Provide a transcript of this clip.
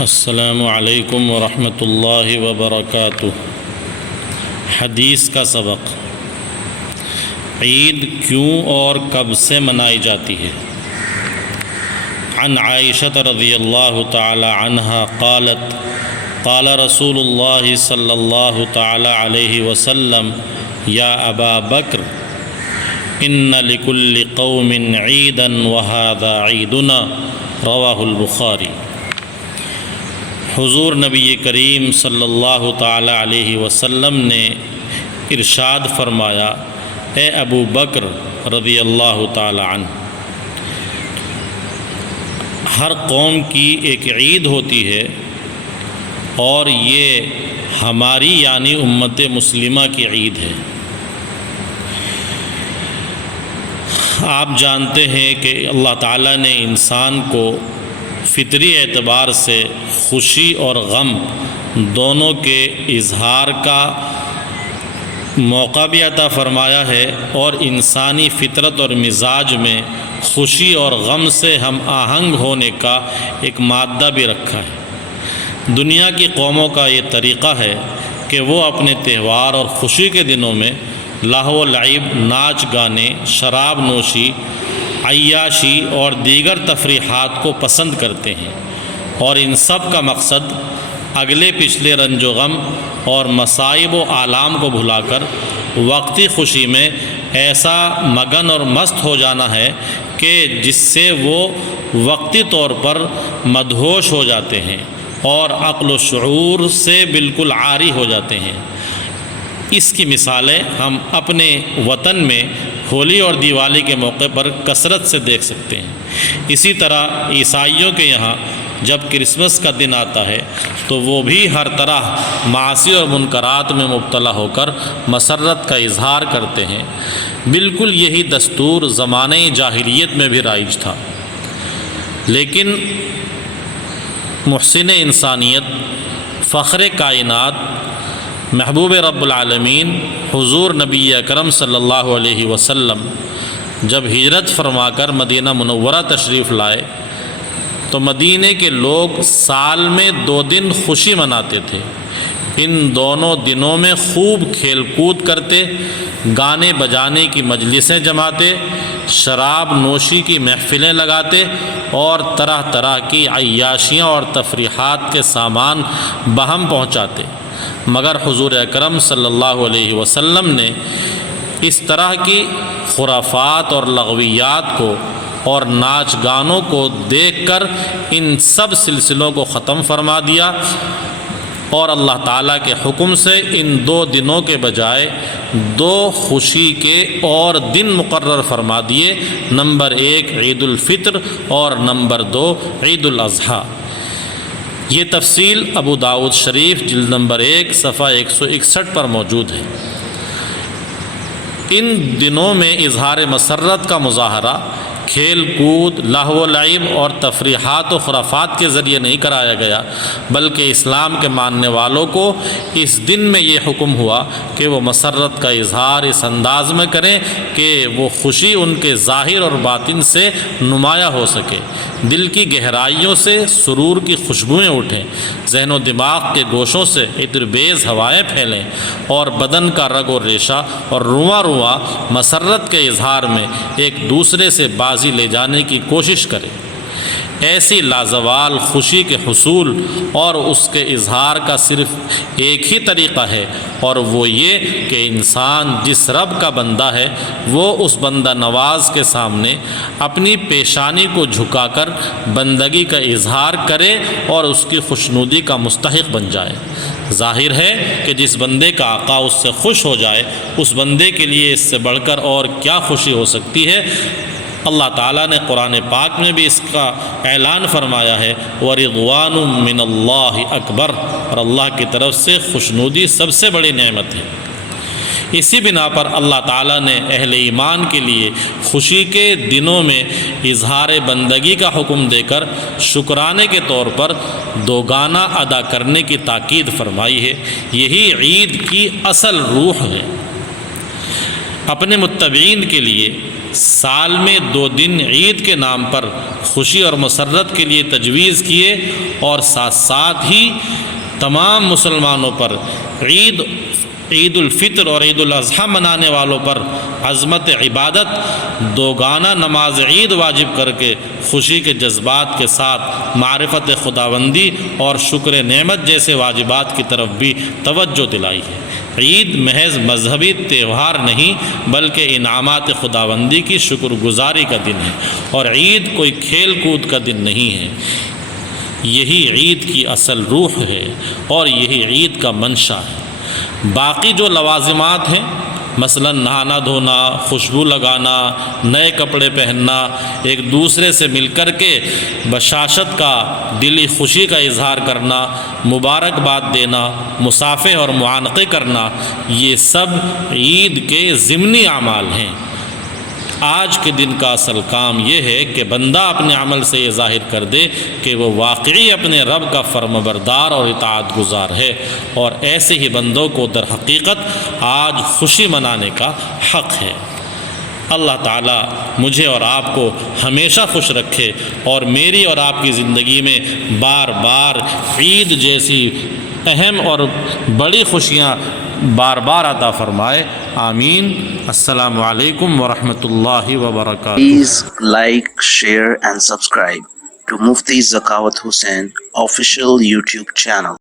السلام علیکم ورحمۃ اللہ وبرکاتہ۔ حدیث کا سبق، عید کیوں اور کب سے منائی جاتی ہے؟ عن عائشہ رضی اللہ تعالی عنہا قالت قال رسول اللہ صلی اللہ تعالی علیہ وسلم یا ابا بکر ان لکل قوم عیدا وہذا عیدنا، رواہ البخاری۔ حضور نبی کریم صلی اللہ تعالی علیہ وسلم نے ارشاد فرمایا، اے ابو بکر رضی اللہ تعالی عنہ، ہر قوم کی ایک عید ہوتی ہے اور یہ ہماری یعنی امت مسلمہ کی عید ہے۔ آپ جانتے ہیں کہ اللہ تعالیٰ نے انسان کو فطری اعتبار سے خوشی اور غم دونوں کے اظہار کا موقع بھی عطا فرمایا ہے، اور انسانی فطرت اور مزاج میں خوشی اور غم سے ہم آہنگ ہونے کا ایک مادہ بھی رکھا ہے۔ دنیا کی قوموں کا یہ طریقہ ہے کہ وہ اپنے تہوار اور خوشی کے دنوں میں لہو و لعب، ناچ گانے، شراب نوشی، عیاشی اور دیگر تفریحات کو پسند کرتے ہیں، اور ان سب کا مقصد اگلے پچھلے رنج و غم اور مصائب و آلام کو بھلا کر وقتی خوشی میں ایسا مگن اور مست ہو جانا ہے کہ جس سے وہ وقتی طور پر مدہوش ہو جاتے ہیں اور عقل و شعور سے بالکل عاری ہو جاتے ہیں۔ اس کی مثالیں ہم اپنے وطن میں ہولی اور دیوالی کے موقع پر کثرت سے دیکھ سکتے ہیں۔ اسی طرح عیسائیوں کے یہاں جب کرسمس کا دن آتا ہے تو وہ بھی ہر طرح معاصی اور منکرات میں مبتلا ہو کر مسرت کا اظہار کرتے ہیں۔ بالکل یہی دستور زمانہ جاہلیت میں بھی رائج تھا، لیکن محسن انسانیت، فخر کائنات، محبوب رب العالمین حضور نبی اکرم صلی اللہ علیہ وسلم جب ہجرت فرما کر مدینہ منورہ تشریف لائے تو مدینے کے لوگ سال میں 2 دن خوشی مناتے تھے۔ ان دونوں دنوں میں خوب کھیل کود کرتے، گانے بجانے کی مجلسیں جماتے، شراب نوشی کی محفلیں لگاتے اور طرح طرح کی عیاشیاں اور تفریحات کے سامان بہم پہنچاتے۔ مگر حضور اکرم صلی اللہ علیہ وسلم نے اس طرح کی خرافات اور لغویات کو اور ناچ گانوں کو دیکھ کر ان سب سلسلوں کو ختم فرما دیا، اور اللہ تعالیٰ کے حکم سے ان 2 دنوں کے بجائے 2 خوشی کے اور دن مقرر فرما دیے۔ نمبر 1 عید الفطر اور نمبر 2 عید الاضحیٰ۔ یہ تفصیل ابو داؤد شریف جلد نمبر 1 صفحہ 161 پر موجود ہے۔ ان دنوں میں اظہار مسرت کا مظاہرہ کھیل کود، لہو و لعب اور تفریحات و خرافات کے ذریعے نہیں کرایا گیا، بلکہ اسلام کے ماننے والوں کو اس دن میں یہ حکم ہوا کہ وہ مسرت کا اظہار اس انداز میں کریں کہ وہ خوشی ان کے ظاہر اور باطن سے نمایاں ہو سکے، دل کی گہرائیوں سے سرور کی خوشبوئیں اٹھیں، ذہن و دماغ کے گوشوں سے عطر بیز ہوائیں پھیلیں، اور بدن کا رگ و ریشہ اور رواں رواں مسرت کے اظہار میں ایک دوسرے سے بازی لے جانے کی کوشش کرے۔ ایسی لازوال خوشی کے حصول اور اس کے اظہار کا صرف ایک ہی طریقہ ہے، اور وہ یہ کہ انسان جس رب کا بندہ ہے وہ اس بندہ نواز کے سامنے اپنی پیشانی کو جھکا کر بندگی کا اظہار کرے اور اس کی خوشنودی کا مستحق بن جائے۔ ظاہر ہے کہ جس بندے کا آقا اس سے خوش ہو جائے، اس بندے کے لیے اس سے بڑھ کر اور کیا خوشی ہو سکتی ہے۔ اللہ تعالیٰ نے قرآن پاک میں بھی اس کا اعلان فرمایا ہے، وَرِضْوَانٌ مِّنَ اللَّهِ اکبر، اور اللہ کی طرف سے خوشنودی سب سے بڑی نعمت ہے۔ اسی بنا پر اللہ تعالیٰ نے اہل ایمان کے لیے خوشی کے دنوں میں اظہار بندگی کا حکم دے کر شکرانے کے طور پر 2 گانا ادا کرنے کی تاکید فرمائی ہے۔ یہی عید کی اصل روح ہے۔ اپنے متبعین کے لیے سال میں 2 دن عید کے نام پر خوشی اور مسرت کے لیے تجویز کیے، اور ساتھ ساتھ ہی تمام مسلمانوں پر عید الفطر اور عید الاضحیٰ منانے والوں پر عظمت عبادت دوگانہ نماز عید واجب کر کے خوشی کے جذبات کے ساتھ معرفت خداوندی اور شکر نعمت جیسے واجبات کی طرف بھی توجہ دلائی ہے۔ عید محض مذہبی تہوار نہیں بلکہ انعامات خداوندی کی شکر گزاری کا دن ہے، اور عید کوئی کھیل کود کا دن نہیں ہے۔ یہی عید کی اصل روح ہے اور یہی عید کا منشا ہے۔ باقی جو لوازمات ہیں، مثلا نہانا دھونا، خوشبو لگانا، نئے کپڑے پہننا، ایک دوسرے سے مل کر کے بشاشت کا دلی خوشی کا اظہار کرنا، مبارکباد دینا، مصافحے اور معانقے کرنا، یہ سب عید کے ضمنی اعمال ہیں۔ آج کے دن کا اصل کام یہ ہے کہ بندہ اپنے عمل سے یہ ظاہر کر دے کہ وہ واقعی اپنے رب کا فرمانبردار اور اطاعت گزار ہے، اور ایسے ہی بندوں کو در حقیقت آج خوشی منانے کا حق ہے۔ اللہ تعالیٰ مجھے اور آپ کو ہمیشہ خوش رکھے، اور میری اور آپ کی زندگی میں بار بار عید جیسی اہم اور بڑی خوشیاں بار بار عطا فرمائے، آمین۔ السلام علیکم ورحمۃ اللہ وبرکاتہ۔ Please like, share and subscribe to Mufti Zakawat Hussain official YouTube channel.